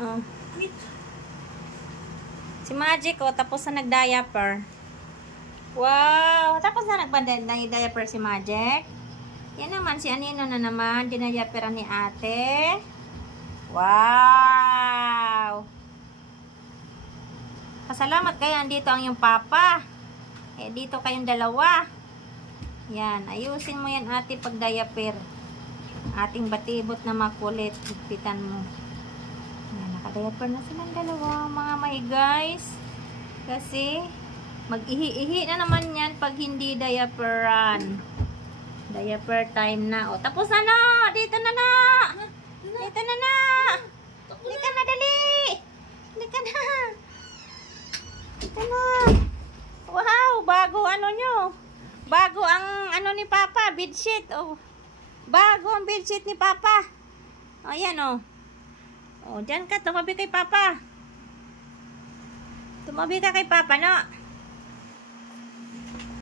Oh. Si Magic, oh, tapos na nag-diaper. Wow! Tapos na nag-diaper si Magic. Yan naman, si Anino na naman. Dinayaperan ni ate. Wow! Pasalamat kayo, andito ang yung papa. Eh, dito kayong dalawa. Yan, ayusin mo yan ate pag diaper. Ating batibot na makulit. Higpitan mo. Yan, naka-diaper na silang dalawa, mga guys. Kasi, mag-ihi-ihi na naman yan pag hindi diaperan. Diaper time na. O, tapos na na! Dito na na! Dito na na! Dito na, dali! Dito na! Dito na! Wow! Bago ano nyo? Bago ang ano ni Papa, bedsheet. Oh. Bago ang bedsheet ni Papa. O, yan o. O, dyan ka. Tumabi kay Papa. Tumabi ka kay Papa, no?